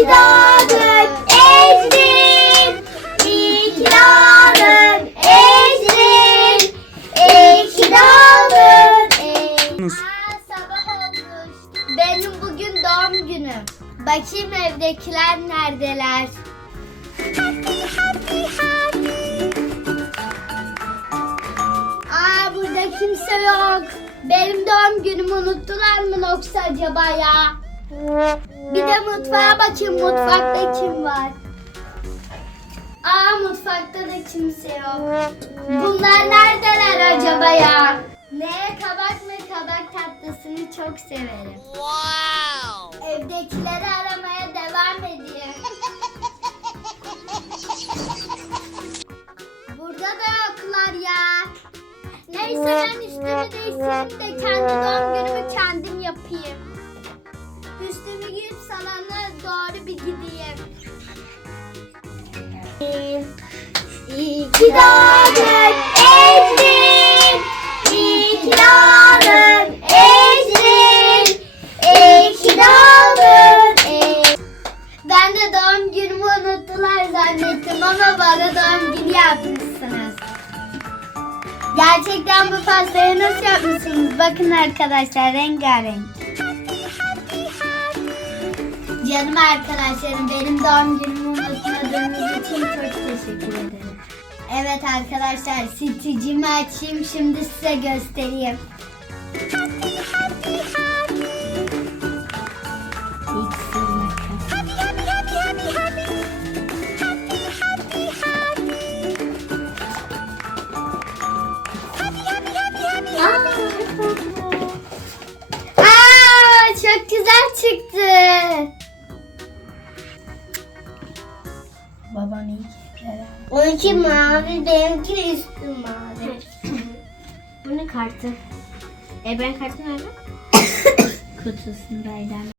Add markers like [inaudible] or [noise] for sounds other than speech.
doğdun Ecrin. İyi ki doğdun Ecrin. İyi ki doğdun Ecrin. Aa, sabah olmuş. Benim bugün doğum günüm. Bakayım evdekiler neredeler? Aa burada kimse yok. Benim doğum günümü unuttular mı yoksa acaba ya? Bir de mutfağa bakayım mutfakta kim var? Aa mutfakta da kimse yok. Bunlar neredeler acaba ya? Ne kabak mı kabak tatlısını çok severim. Wow. Evdekileri aramaya devam edeyim. Burada da yoklar ya. Neyse ben üstümü değiştirip de kendi doğum günümü kendim yapayım. Salona doğru bir gideyim. İyi ki doğdun Ecrin. İyi ki doğdun Ecrin. İyi ki doğdun Ecrin. Ben de doğum günümü unuttular zannettim ama bana doğum günü yapmışsınız. Gerçekten bu pastayı nasıl yapmışsınız? Bakın arkadaşlar rengarenk. Canım arkadaşlarım benim doğum günümü unutmadığınız için çok teşekkür ederim. Evet arkadaşlar sticimi açayım şimdi size göstereyim. Aa, çok güzel çıktı. Babam iyi ki Onunki mavi, benimki üstü mavi. Bu ne kartı? E ben kartı nerede? [coughs] Kutusundaydı.